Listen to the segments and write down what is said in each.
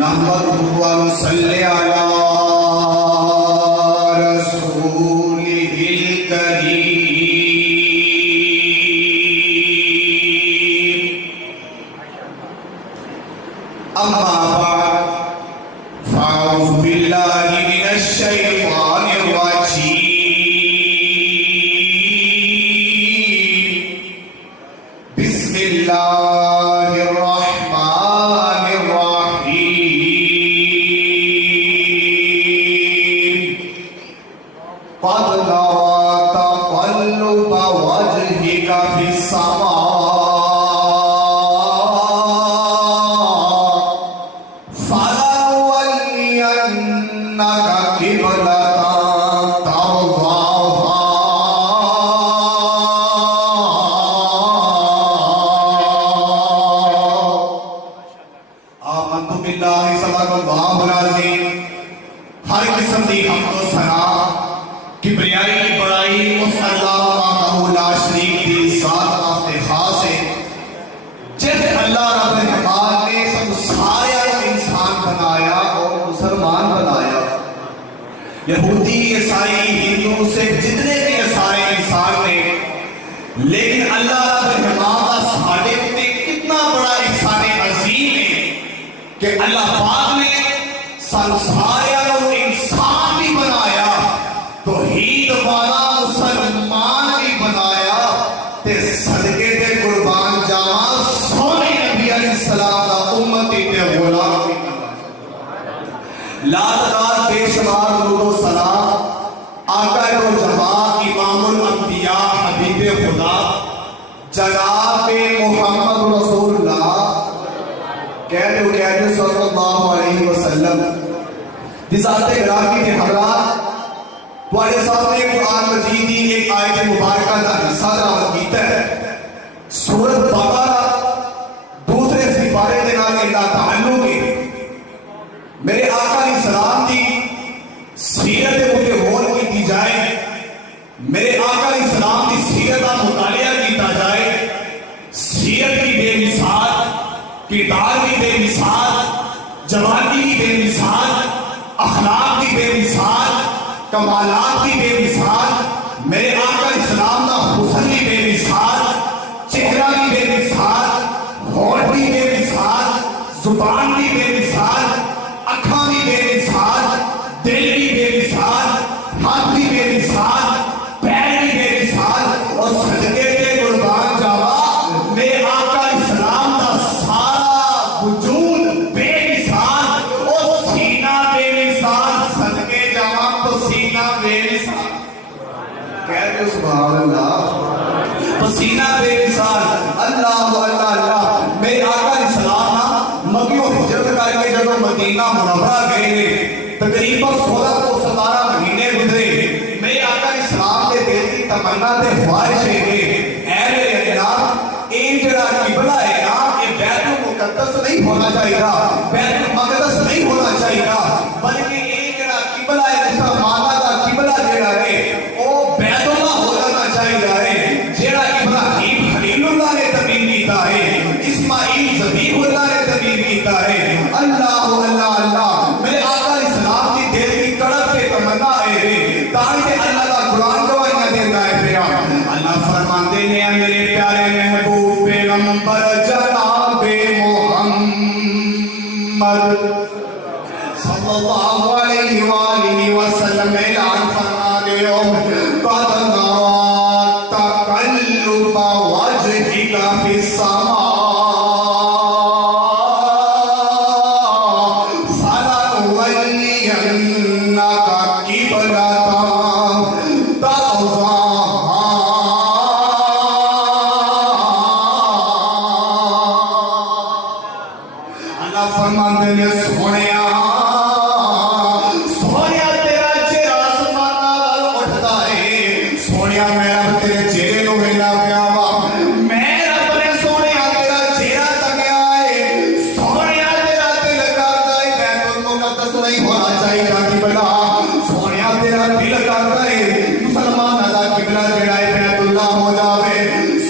نحمده ونصلي على رسوله الكريم أما بعد فأعوذ بالله من الشيطان الرجيم بسم الله الرحمن الرحيم قد نرى تقلب وجهك في السماء فلنولينك قبلة ترضاها آمنت باللہ صدق اللہ العظیم. ہر قسم دی حمد و ثنا کبریائی بڑائی اس اللہ وحدہ لا شریک دی ذات واسطے خاص ہے جس اللہ رب العالمین نے سب سارے انسان بنایا اور مسلمان بنایا. یہودی عیسائی ہندو سے جتنے بھی سارے انسان نے، لیکن اللہ رب العالمین ساڈے تے کتنا بڑا احسان عظیم ہے کہ اللہ پاک نے سن سارے انسان بھی بنایا، توحید والا مسلمان بھی بنایا، تے صدقے تے قربان جاواں سونے نبی علیہ السلام دا امتی تے غلام بھی بنایا. لاتعداد بے شمار درود و سلام آقا دو جہاں امام الانبیاء حبیب خدا جناب محمد رسول اللہ کہتے صلی اللہ علیہ وسلم دی ذات گرامی کے حضرات تواڈے سامنے قرآن مجید دی ایک آیت مبارکہ دا حصہ تلاوت کیتا ہے. سورۃ بقرہ دوسرے سپارے دے نال اللہ تعلق ہے. میرے آقا علیہ السلام دی سیرت تے غور کیتی جائے، میرے آقا علیہ السلام دی سیرت دا مطالعہ کیتا جائے، سیرت کی بے مثال، کردار کی بے مثال، جوانی کی بے مثال، اخلاق کی بے مثال، کمالات کی بے مثال، میرے آقا علیہ السلام دا حسن کی بے مثال، چہرہ کی بے مثال، ہونٹ کی بے مثال، زبان کی بے مثال، اکھاں کی بے مثال، دل کی بے مثال، ہاتھ کی بے مثال، پیر کی بے مثال، اور صدقے کے قربان جاوا میرے آقا علیہ السلام دا سارا وجود بے مثال، اور سینہ بے مثال، صدقے جاوا تو سینہ بے مثال. کہتے سبحان اللہ. پسینہ بے مثال. اللہ اللہ اللہ. میرے آقا علیہ السلام مکیوں ہجرت کر کے جب مدینہ منورہ گئے تقریباً 16 کو 17 مہینے گزرے. میرے آقا علیہ السلام کے دل کی تمنا تے خواہش ہے کہ اے میرے جناب یہ جڑا قبلہ ہے نا یہ بیت المقدس نہیں ہونا چاہیے، بیت المقدس نہیں ہونا چاہیے، بلکہ یہ جڑا قبلہ ہے مسلمانوں کا قبلہ جڑا ہے وہ بیت اللہ ہو جانا چاہیے ہے، جڑا ابراہیم خلیل اللہ نے تعمیر کیتا ہے، اسماعیل ذبیح اللہ نے تعمیر کیتا ہے. اللہ اللہ اللہ. میرے آقا علیہ السلام کی دل کی تڑپ کے تمنا ہے تاکہ اللہ کا قرآن گواہیاں دیتا ہے پیا. اللہ فرماتے ہیں میرے پیارے محبوب پیغمبر جناب محمد صلی اللہ علیہ وآلہ وسلم اعلان فرما دیو قد نرى تقلب وجهك في السماء فلنولينك قبلة ترضاها. اللہ فرماتے ہیں سونیا سونیا تیرا چہرہ آسمان نال اٹھدا ہے، سونیا میں رب تیرے چہرے نو ویلا پیا وا، میں رب نے سونیا تیرا چہرہ تکیا ہے، سونیا تیرا دل کردا ہے بیت المقدس نہیں ہونا چاہیے قبلہ، سونیا تیرا دل کردا ہے مسلماناں دا قبلہ جڑا ہے بیت اللہ ہو جاوے.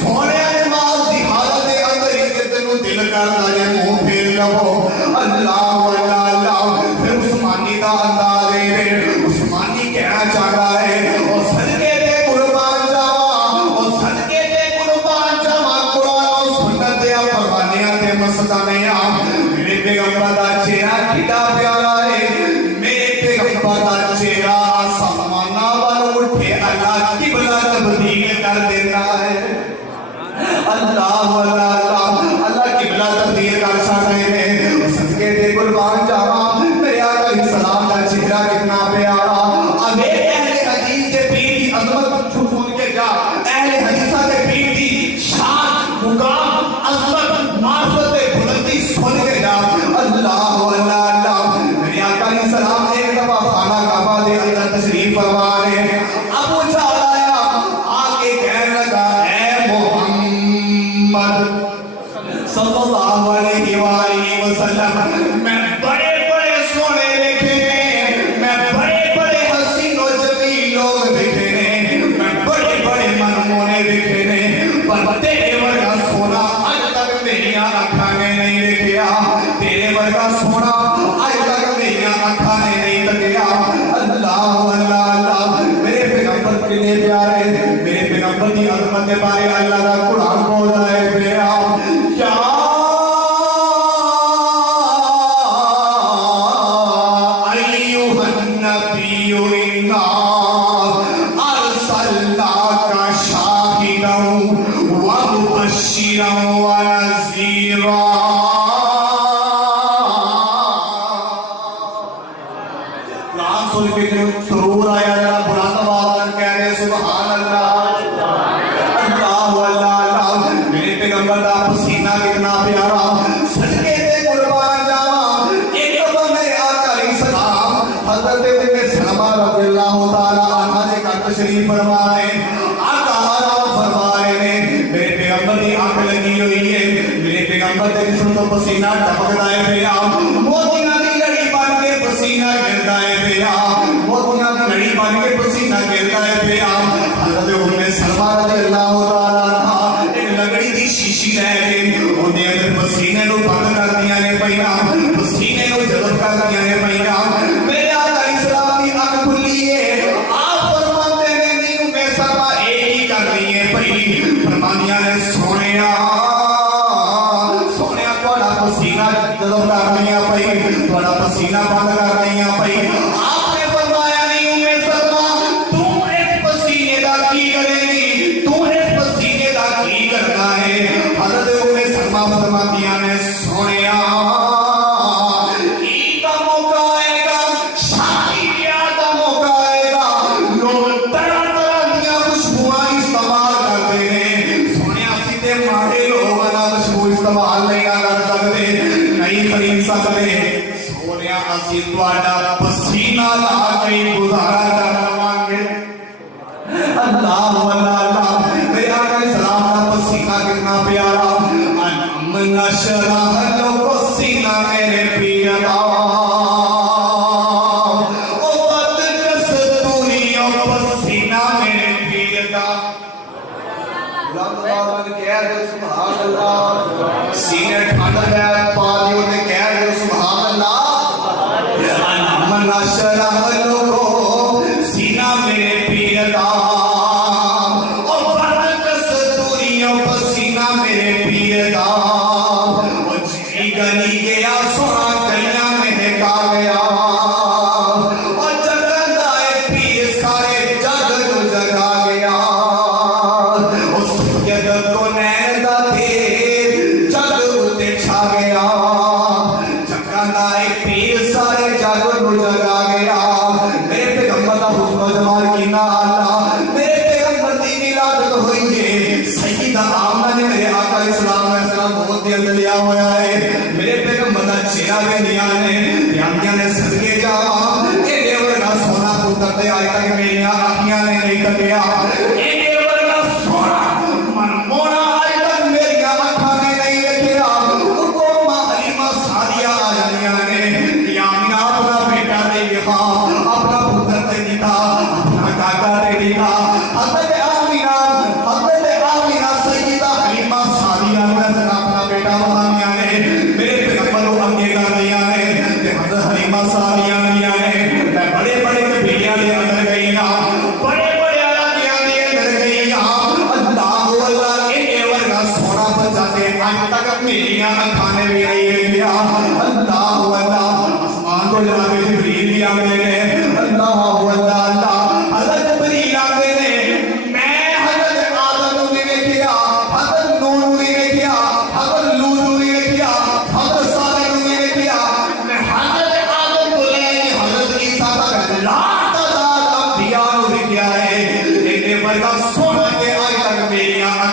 سونیا نماز دی حالت دے اندر ہے اللہ اللہ اللہ قبلہ تبدیل کر سکتے ہیں صدقے دے قربان جاواں میرے آقا علیہ السلام کا چہرہ کتنا پیارا اب اہل حدیث کے پیر کی عظمت سن کے جا اہل حدیثہ کے پیر کی شان مقام عظمت معرفت بلندی سن کے جا اللہ اللہ میرے آقا علیہ السلام ایک دفعہ خانہ کعبہ دے اندر تشریف فرما رہے ہیں ابو جہل آیا آگے کہنے لگا اے محمد صلی اللہ علیہ وآلہ وسلم میں بڑے بڑے سونے دیکھے ہیں میں بڑے بڑے حسین و جمیل لوگ دیکھے ہیں میں بڑے بڑے منمونے دیکھے ہیں پر تیرے ورگا سونا آج تک میری آنکھاں نے نہیں دیکھا تیرے ورگا سونا آج تک میری آنکھاں نے نہیں دیکھا اللہ اللہ اللہ میرے پیغمبر کتنے پیارے میرے پیغمبر کی عظمت کے بارے اللہ کا قرآن بول رہا ہے یا ایوہ النبی انا ارسلناک شاہدا ومبشرا ونذیرا قرآن سن کے سرور آیا اللہ بلند آواز کہہ رہے سبحان اللہ اللہ اللہ میرے پیغمبر کا پسینہ کتنا پیارا صدقے دے قربان جاواں ایک دفعہ میرے آقا علیہ السلام حضرت ام سلمہ رضی اللہ تعالی عنہا کے گھر تشریف فرما رہے ہیں آقا آرام فرما رہے ہیں میرے پیغمبر کی آنکھ لگی ہوئی ہے میرے پیغمبر کے جسم تو پسینہ ٹپکتا ہے پیا موتیاں کی لڑی بن کے پسینہ گرتا ہے پیا موتیاں کی لڑی بن کے پسینہ گرتا ہے پیا حضرت ام سلمہ رضی اللہ تعالی عنہا ایک لکڑی دی شیشی لے کے اندے اندر پسینے نو بند کر دیا نے پیا پسینے نو جذب کر دیا نے پیا میرے آقا علیہ السلام کی آنکھ کھلی ہے آپ فرماتے ہیں نہیں میں سب ایک ہی کر رہی ہے پئی فرمانیاں نے سونیا سونیا تھوڑا پسینہ جذب کر دیا پئی تھوڑا پسینہ بند کر دیا پئی آپ نے فرمایا نہیں میں سب تم اس پسینے دا کی کرے گی تم اس پسینے دا کی کرنا ہے حضرت ام سلمہ فرماتیاں نے سونیا عید کا موقع آئے گا شادی بیاہ کا موقع آئے گا لوگ طرح طرح دیا خوشبوئیں استعمال کرتے ہیں سونیا سیدھے ماڑے لوگ نہ خوشبو استعمال نہیں کر سکتے نہیں خرید سکتے سونیا اسی تواڈا پسینہ لا کے گزارا کرنا گے اللہ اللہ میرے آقا علیہ السلام کا پسینہ کتنا پیارا من شرح لو پسینہ میرے پیدا او بد کستوری او پسینہ میرے پیدا اللہ کہہ دے سبحان اللہ سینے ٹھنڈ ہے پادیوں نے کہہ دے سبحان اللہ من شرح لو سینہ میرے پیدا گلی گیا سونا کلیاں میں دکھا گیا اور جگہ دائے پیر سارے جگ کو جگا گیا اس جگ کو نیدہ دے جگ اتے چھا گیا جگہ دائے پیر سارے جگ کو جگا گیا میرے پیغمبر کا حسن و جمال کی نالا میرے پیغمبر دی ولادت ہوئی ہے سیدہ آمنہ نے میرے آقا علیہ السلام بہت دے اندر لیا ہوا ہے میرے پیغمبر کا چہرہ بھی دیا نے پیامیاں نے صدقے جاواں اے دیور کا سونا پتر دے آئے تک میری آنکھیاں نے نہیں تکیا اے دیور کا سونا منمونا آئے تک میری آنکھاں نے نہیں دیکھا ان کو ماں حلیمہ سعدیہ آ جانیاں نے پیامیاں اپنا بیٹا دے دکھا اپنا پتر دے دکھا اپنا کاکا دے دکھا حضرت آمینہ سیدہ حلیمہ سعدیہ نے اپنا بیٹا بہانیاں نے میرے پیغمبر کو انگے کر دیا ہے کہ حضرت حلیمہ سعدیہ نے میں بڑے بڑے قبیلیاں دے اندر گئی بڑے بڑے علاقیاں دے اندر گئی اللہ اللہ کے ورگا سونا بچاتے آج تک میری آنکھاں نے بھی نہیں دیکھا اللہ اللہ آسمان کو جناب جبریل بھی آگے نے اللہ اللہ اللہ حضرت جبریل آگے نے میں حضرت آدم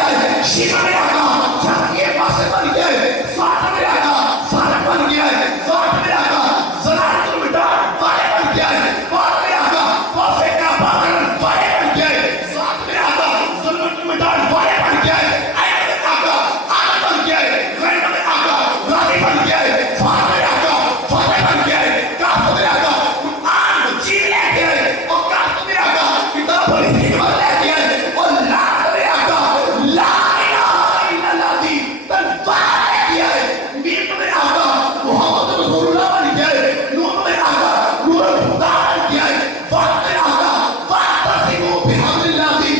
گیا ہے، شیشہ میں آقا جہاں یہ پاسے بن گیا ہے، ساٹھ میں آقا سارک بن گیا ہے، ساٹھ میں آقا زنان کلومیٹر بارے بن گیا ہے، بارہ میں آقا پاسے کا بارن بارے بن گیا ہے، ساتھ میں آقا زنان کلومیٹر بارے بن گیا ہے، ایک میں آقا آگا بن گیا ہے، غیر میں آقا راضی بن گیا ہے، فار میں آقا فاتح بن گیا ہے، کافت میں آقا قرآن مجید لے گیا ہے، اور کافت میں آقا کتاب الحکمت لے گیا ہے، اور لات میں آقا لا الہ الا اللہ دی تنفار لے گیا ہے، میم میں آقا محمد رسول اللہ بن گیا ہے، نور میں آقا نور الہدا بن گیا ہے، فات میں آقا فاتحو بحمد اللہ دی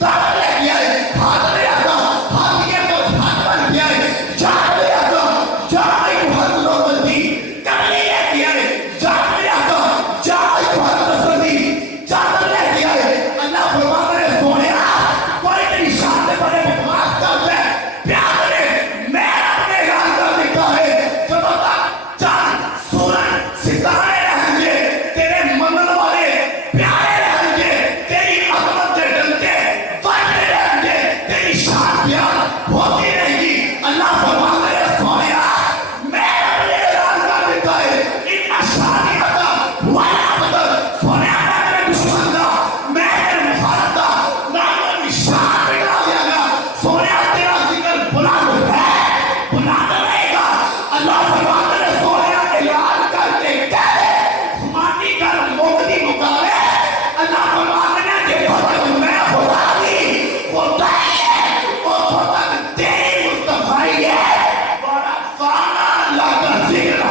دعوت لے گیا ہے، ہاتھ میں آقا ہاتھیے کو ہاتھ بن گیا ہے، جان میں آقا جائی محمد رسول دی کملی لے گیا ہے، جان میں آقا جائی محمد رسول دی چادر لے گیا ہے۔ اللہ فرماتا ہے سونیا کوئی تیری شان میں بڑے بکواس کرتا ہے، پیار نے میں اپنے اعلان کر دیتا ہے جب تک چاند سورج ستارے رہیں گے تیرے منن والے پیارے رہیں گے، تیری عظمت کے ڈنکے بجتے رہیں گے، تیری شان بیان ہوتی رہے گی۔ اللہ فرماتا ہے سونیا میں اپنے اعلان کر دیتا ہے ان اشاری عطا والا بدل سونیا میں میرے دشمن دا میں میرے مخالف دا نام و نشان مٹا دیا گا، سونیا تیرا ذکر بلند ہے بلند رہے گا۔ اللہ فرماتا ہے سونیا اعلان کر کے کہے ماٹی کر موگدی مکالے، اللہ فرماتا ہے کہ فتح میں خدا دی خدا ہے، وہ فتح تیری مصطفی ہے، بڑا فانا اللہ کا ذکر۔